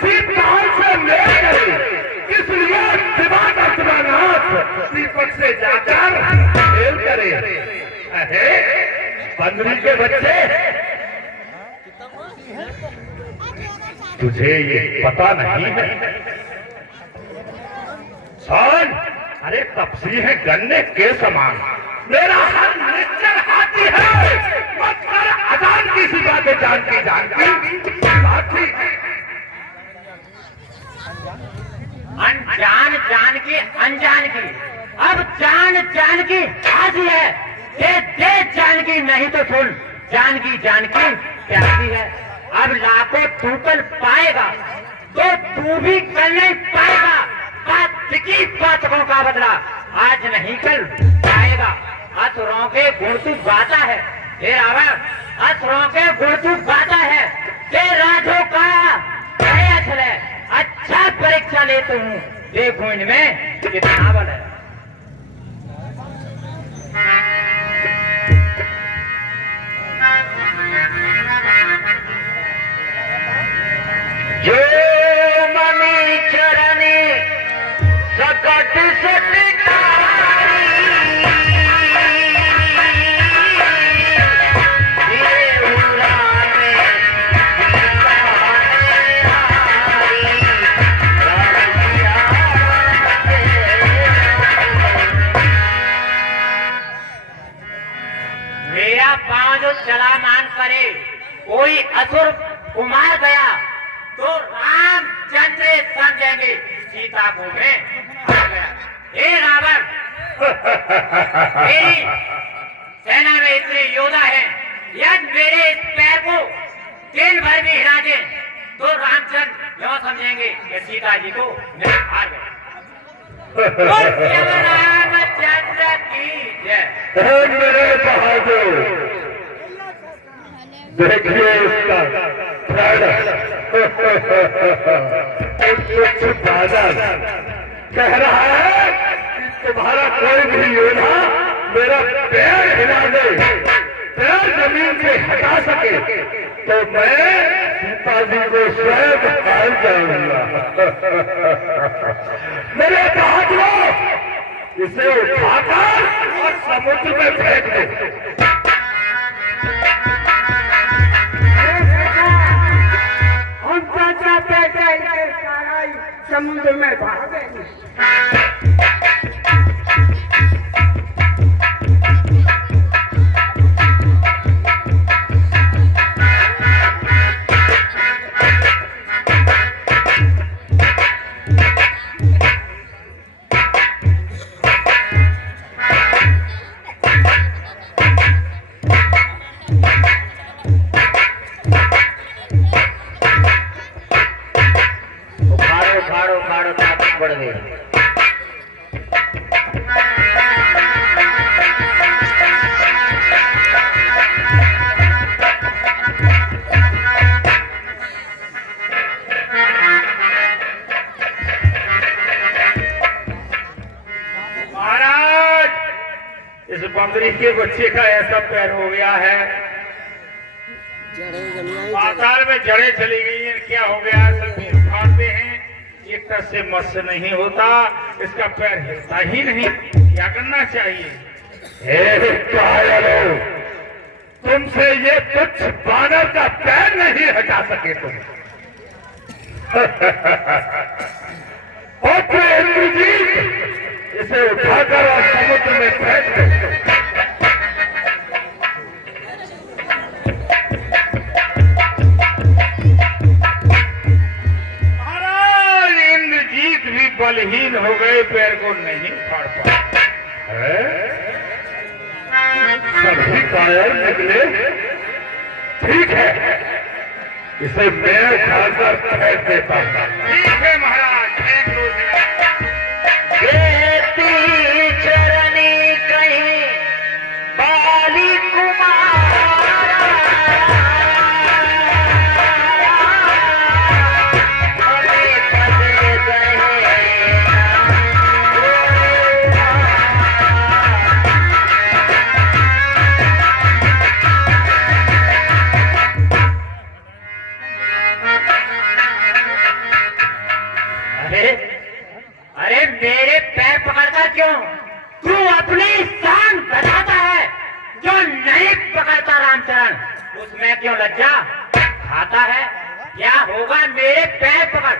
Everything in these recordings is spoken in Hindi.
किसी ताल से मेल करे, इसलिए दिवाकर शिवानाथ दीपक से जाकर खेल करे। अरे बंदरी के बच्चे, तुझे ये पता नहीं है? सुन, अरे तपसी है गन्ने के समान, मेरा हर निश्चल हाथी है। मत कर अजान की सी बातें, जानती हाथी अनजान जान की अनजान की, अब जान जान की हाथी है। दे जान की, नहीं तो सुन जान की प्यासी है। अब लाखों तू कल पाएगा तो तू भी कल नहीं पाएगा। बातकी बातकों का बदला आज नहीं कल पाएगा। असुरों के गुण तू गाता है हे रावण, असुरों के गुण तू गाता है। ते राजों का अछल है, अच्छा परीक्षा लेता हूँ, देखो इनमें कितना बल है। जो मनी चरणी सकट मेरा पांव जो चला मान करे, कोई असुर कुमार गया तो रामचंद्र समझेंगे सीता को मैं आ गया। हे रावण, मेरी सेना में इतने योद्धा हैं, यदि मेरे इस पैर को दिन भर भी हिला दे तो रामचंद्र यह समझेंगे कि सीता जी को मैं आ गया। रामचंद्र की जय। मेरे बहादुर, देखिए इसका कह रहा है कि तुम्हारा कोई भी योद्धा मेरा पैर हिला दे, पैर जमीन से हटा सके तो मैं सीता जी को स्वयं हार जाऊंगा। मेरे बहादुरों, इसे उठाकर और समुद्र में फेंक दो। समुद्र में भागेंगे। बढ़ गई। महाराज, इस बंदरी के बच्चे का ऐसा पैर हो गया है, पाताल में जड़ें चली गई हैं। क्या हो गया है? सब उठाते हैं, एक तरह से मस नहीं होता, इसका पैर हिलता ही नहीं। क्या करना चाहिए? तुमसे ये कुछ बानर का पैर नहीं हटा सके तुम। और इंद्रजीत, इसे उठाकर और समुद्र में फेंक दो। बलहीन हो गए, पैर को नहीं फाड़ पाए। सभी कायर निकले। ठीक है, इसे मैं उठाकर फेंक देता हूं। ठीक है महाराज, फेंक लो। चरणी कहीं बाली कुमार अरे मेरे पैर पकड़कर क्यों? तू अपनी शान बताता है, जो नहीं पकड़ता रामचरण उसमें क्यों लज्जा खाता है? क्या होगा मेरे पैर पकड़?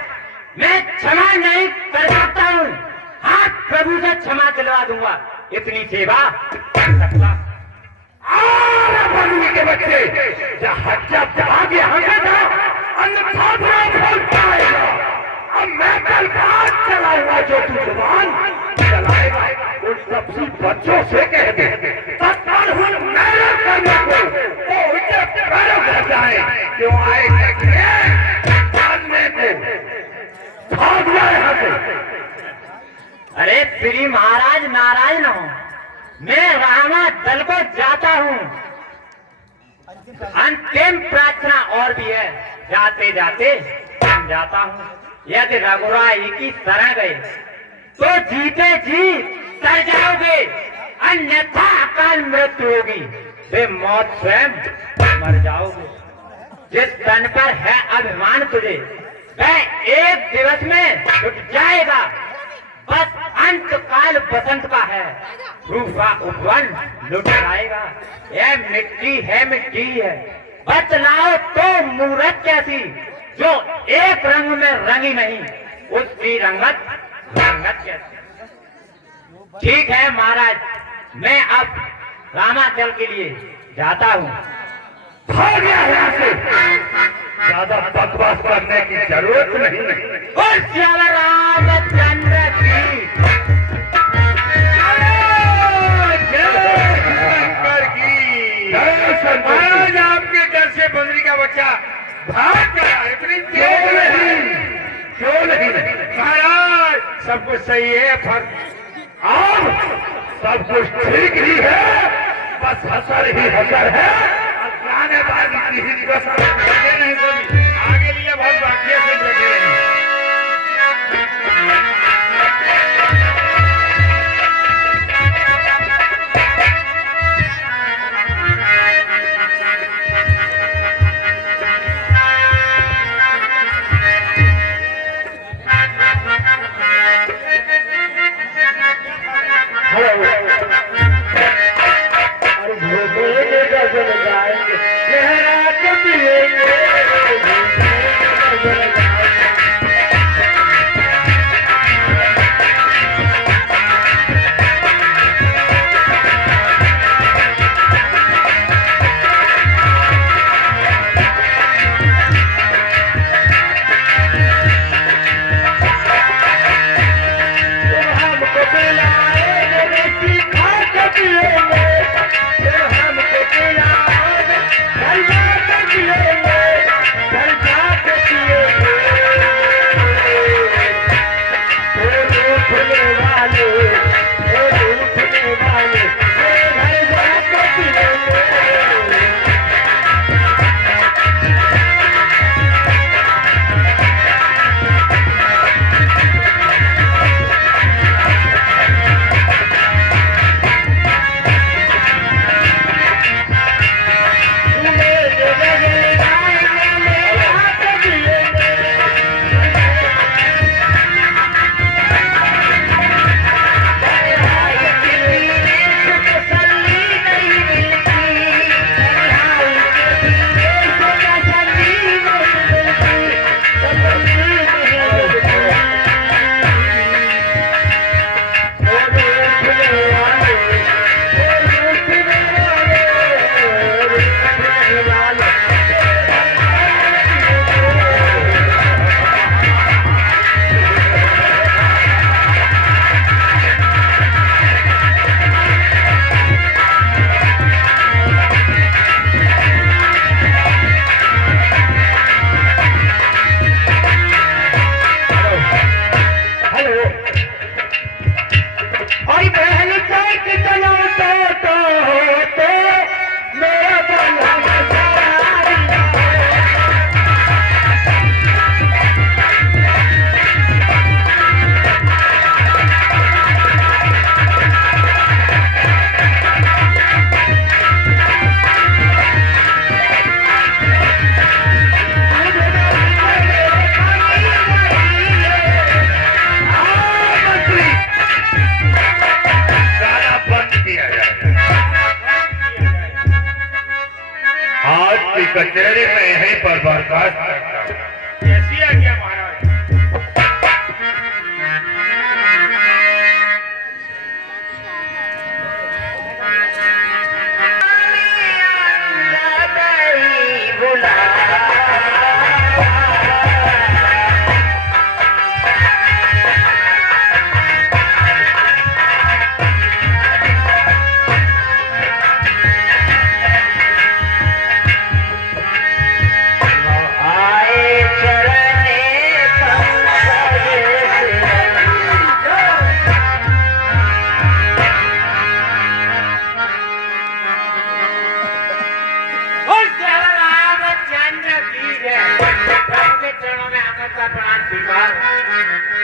मैं क्षमा नहीं कर सकता हूँ। हाँ, प्रभु से क्षमा दिलवा दूंगा, इतनी सेवा कर सकता। के बच्चे जब भाग यहाँ से था, अन्यथा बोल पाएगा। अब मैं कल बात चलाऊंगा, जो तू जुबान चलाएगा उन सबसे बच्चों से कह दे तत्काल मेरे करने को वो उनके पैरों भर जाए, क्यों आए जानने को भाग जाए यहाँ से। अरे श्री महाराज नाराज न हो, मैं रामा दल को जाता हूँ। अंतिम प्रार्थना और भी है, जाते जाते समझाता हूँ। यदि रघुराई की शरण गए तो जीते जी तर जाओगे, अन्यथा अकाल मृत्यु होगी, वे मौत स्वयं मर जाओगे। जिस तन पर है अभिमान तुझे, वह एक दिवस में छूट जाएगा। बस अंत काल बसंत का है, रूपा उपवन लुट जाएगा। यह मिट्टी है, मिट्टी है, बतलाओ तो मूरत कैसी, जो एक रंग में रंगी नहीं, उसकी रंगत रंगत कैसी। ठीक है महाराज, मैं अब रामाचल के लिए जाता हूँ। भाग यहाँ से, ज्यादा बकवास करने की जरूरत नहीं। और श्याम रामचंद्र की महाराज, आपके डर से बंदरी का बच्चा भाग गया, इतनी क्यों नहीं महाराज? सब कुछ सही है, अब सब कुछ ठीक ही है, बस हसर ही हसर है, गाने बाजी की कसर नहीं। सभी आगे लिए बहुत बाकी से बैठे रहे। लहरा के पिएंगे पर बर्दाश्त करता हूँ। कैसी आज्ञा महाराज?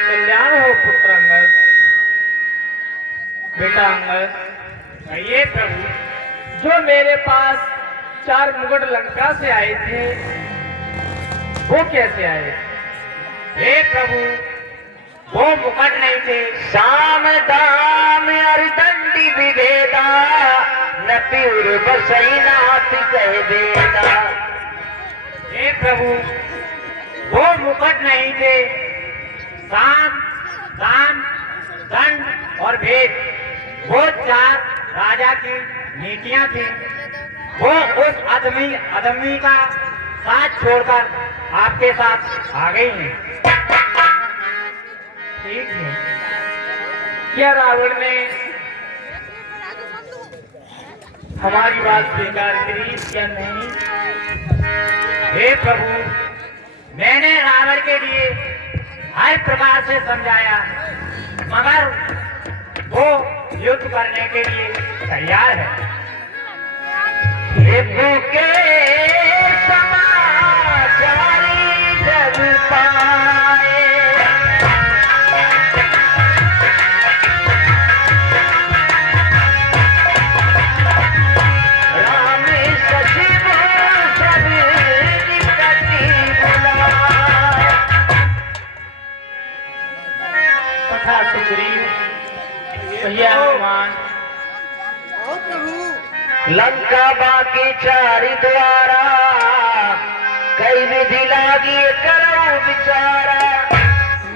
कल्याण हो पुत्र अंगद। बेटा अंगद, कहिए प्रभु। जो मेरे पास 4 मुकुट लंका से आए थे वो कैसे आए? हे प्रभु, वो मुकुट नहीं थे। साम दाम अरदंडी विभेदा, न पीर बसई नाथ कह देना। हे प्रभु, वो मुकुट नहीं थे। साम, दाम, दंड और भेद, वो 4 राजा की नीतियां थी। वो उस अदमी का साथ छोड़कर आपके साथ आ गई हैं। ठीक है। क्या रावण ने हमारी बात स्वीकार करी क्या नहीं? हे प्रभु, मैंने रावण के लिए हर प्रकार से समझाया, मगर वो युद्ध करने के लिए तैयार है। प्रभु के समाचारी जब पाए, राम सचिव सब निकटी बुलाए। तथा सुग्रीव भैया हनुमान लंका बाकी 4 द्वारा, कई विधि लागी करो विचारा।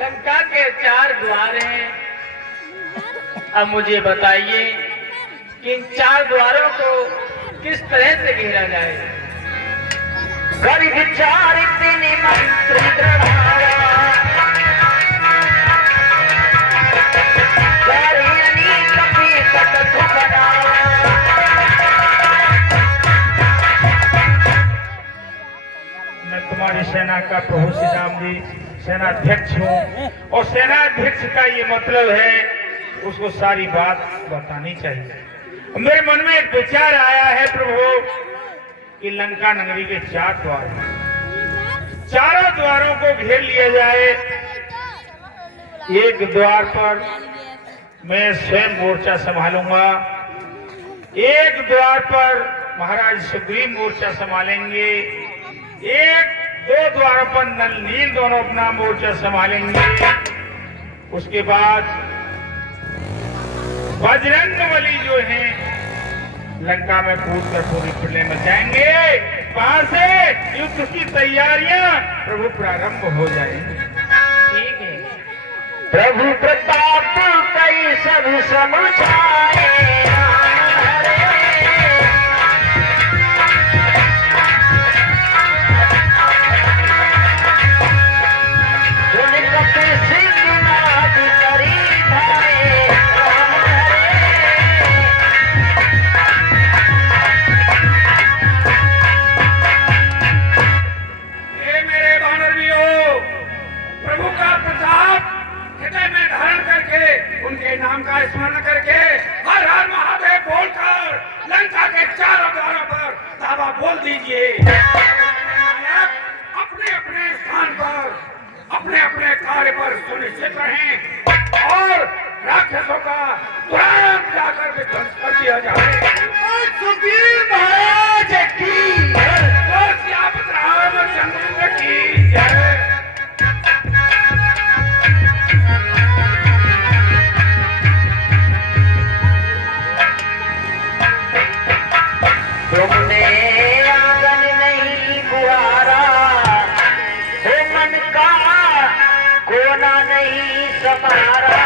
लंका के 4 द्वार हैं। अब मुझे बताइए कि इन 4 द्वारों को किस तरह से घेरा जाए? कर विचार तिनि मंत्री द्रढ़ाया, करियनी कपि कटक बनाया। मैं तुम्हारी सेना का प्रभु श्री राम जी सेनाध्यक्ष हूँ, और सेनाध्यक्ष का ये मतलब है उसको सारी बात बतानी चाहिए। मेरे मन में एक विचार आया है प्रभु कि लंका नगरी के 4 द्वार हैं। चारों द्वारों को घेर लिया जाए। एक द्वार पर मैं स्वयं मोर्चा संभालूंगा, एक द्वार पर महाराज सुग्रीव मोर्चा संभालेंगे, 1-2 द्वारों पर नल नील दोनों अपना मोर्चा संभालेंगे। उसके बाद बजरंगबली जो हैं लंका में कूदकर पूरी प्रलय में जाएंगे। वहां से युद्ध की तैयारियां प्रभु प्रारंभ हो जाएंगी। ठीक है। प्रभु प्रताप कई सब समुझाए, सुन कपि सिंहनाद करी धारे। हे मेरे वानरवीरों, प्रभु का प्रताप हृदय में धारण करके उनके नाम का स्मरण करके हर हर महादेव बोलकर लंका के 4 द्वारों पर दावा बोल दीजिए। नायक अपने अपने स्थान पर अपने अपने कार्य पर सुनिश्चित रहें और राक्षसों का तुरंत जाकर विध्वंस कर दिया जाए। सुग्रीव महाराज की जय, सियापत रामचंद्र की जय। तुमने आंगन नहीं बुहारा, हमारा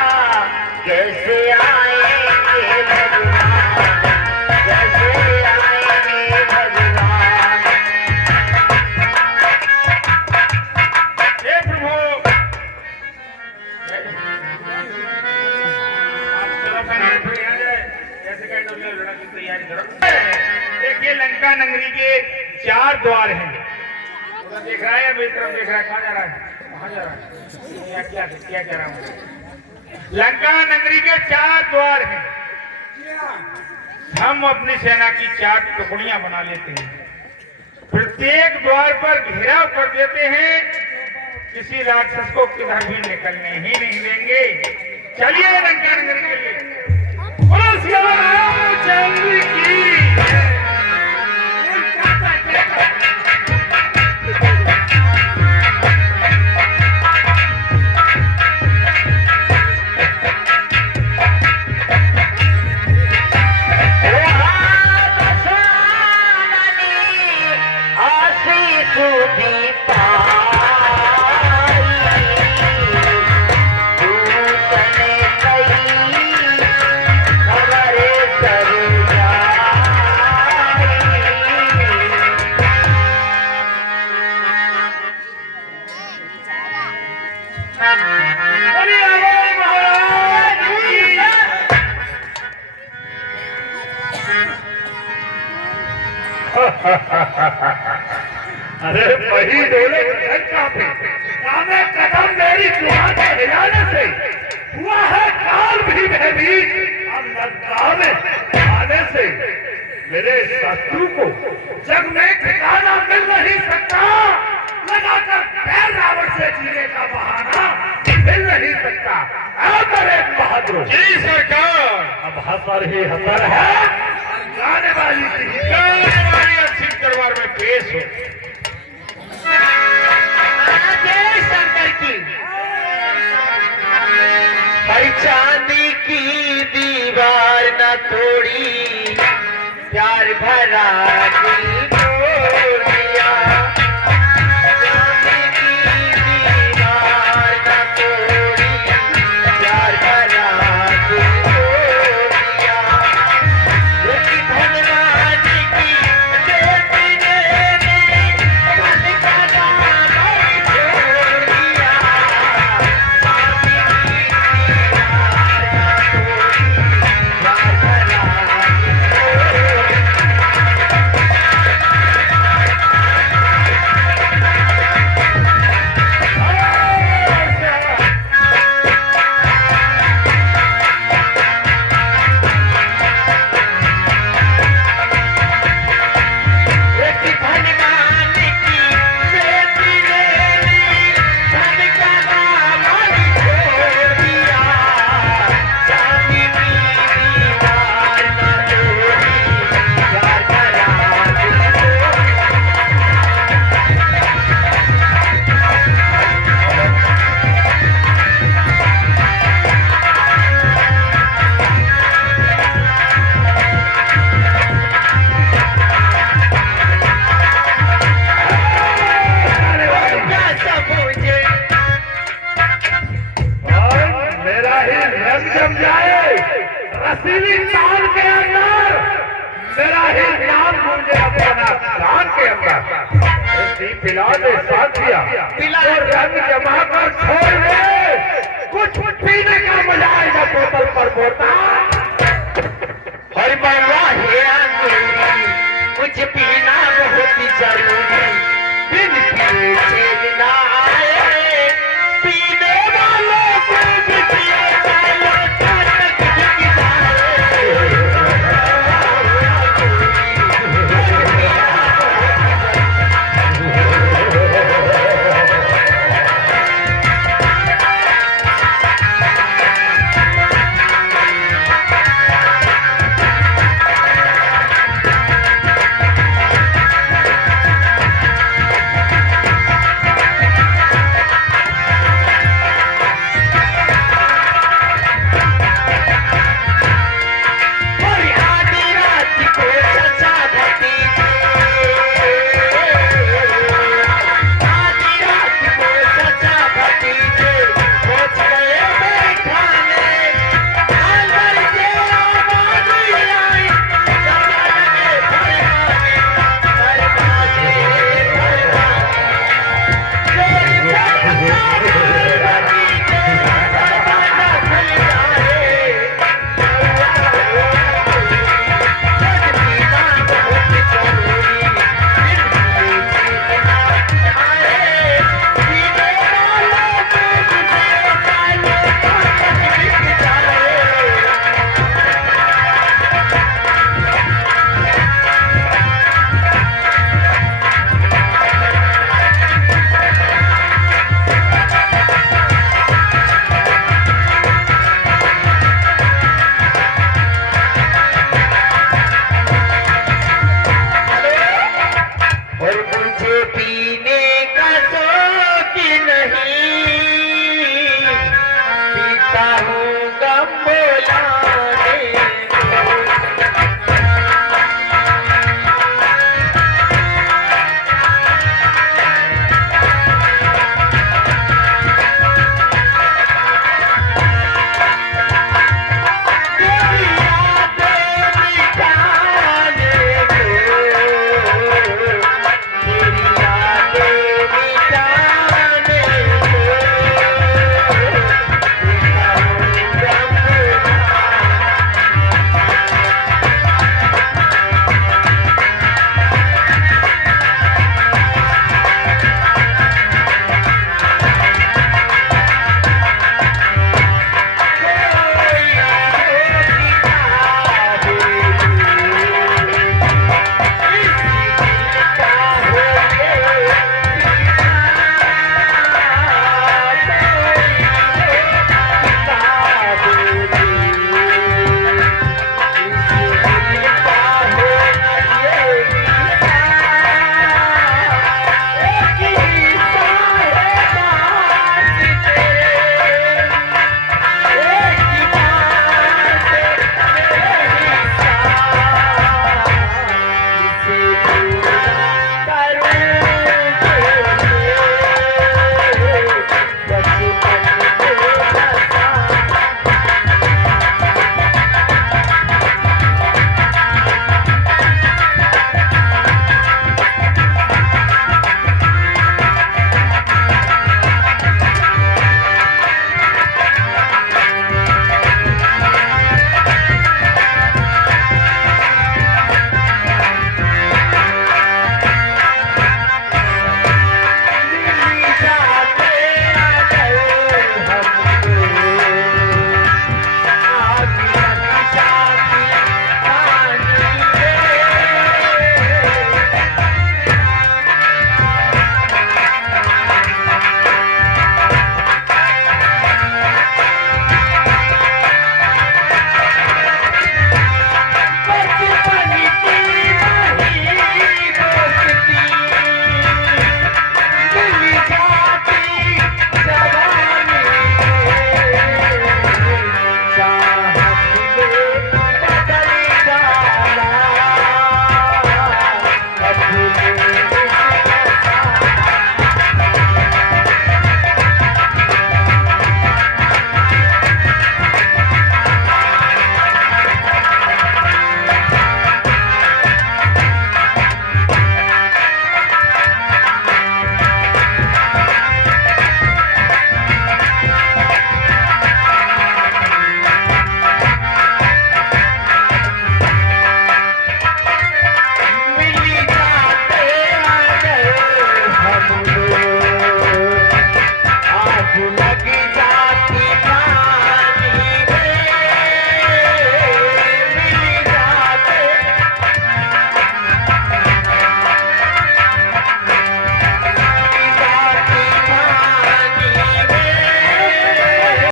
कैसे आएंगे भगवान, कैसे आएंगे भगवान। हे प्रभु, तैयारी करो। देखिए लंका नगरी के 4 द्वार हैं। तो देख रहा है, मेरी तरफ देख रहा है, कहाँ जा रहा है, कहाँ जा रहा है, क्या कह रहा हूँ। लंका नगरी के 4 द्वार हैं। हम अपनी सेना की 4 टुकड़ियां बना लेते हैं, प्रत्येक द्वार पर घेराव कर देते हैं, किसी राक्षस को किधर भी निकलने ही नहीं देंगे। चलिए लंका नगरी के लिए। बोलो श्री रामचंद्र की। अरे वही डोले कामे कदम मेरी दुआ के हिलाने से हुआ है काल भी भयभीत। अब लंका में आने से मेरे शत्रु को जग में ठिकाना मिल नहीं सकता। लगाकर पैर रावण से जीने का बहाना मिल नहीं सकता। मेरे बहादुर जी सरकार, अब हसर ही हसर है, गाने वाली अच्छी दरबार में पेश हो। शंकर की भाई चांदी की दीवार न तोड़ी, प्यार भरा दिल तोड़ दिया। चांदी की दीवार न तोड़ी, प्यार भरा दिल तोड़ दिया। उसकी धनवान की बेटी ने धन का दामन छोड़ दिया। चांदी की दीवार न तोड़ी, प्यार भरा रसीली ताल के अंदर मेरा ही नाम गूंजे अपना कान के अंदर। पिला दे साथिया, और रंग जमा कर